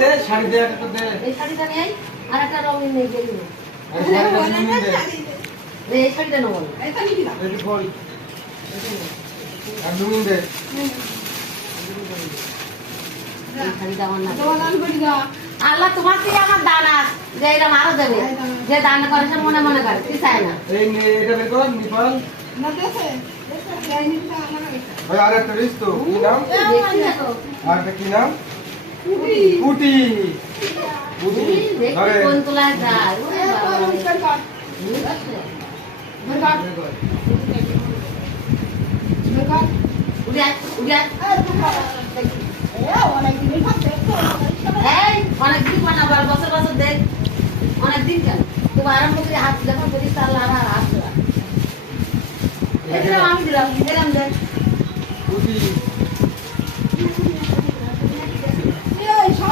দে শাড়ি দে একটা দে এই শাড়িটা নেই আর একটা রঙিন নেই গেলি না এই শাড়িটা নেবো এটা বল আর লুঙ্গি দে এই শাড়িটা আমার না আল্লাহ তোমার কি আমার দান আস যে এরকম আরো দেবে যে দান করে সে মনে মনে করে কি চায় না এই নে এটা বের কর নিপাল ভাই আর একটা রিস তো কি নাম আর একটা কি নাম কুটি কুটি আরে কোন তোলা যায় উড়িয়া উড়িয়া অনেকদিন বানাবার বছর বছর দেখ অনেকদিন কেন তুমি আরম্ভ করে হাত যখন করিস তাহলে আর হাত আমি দিলাম দেখ কুটি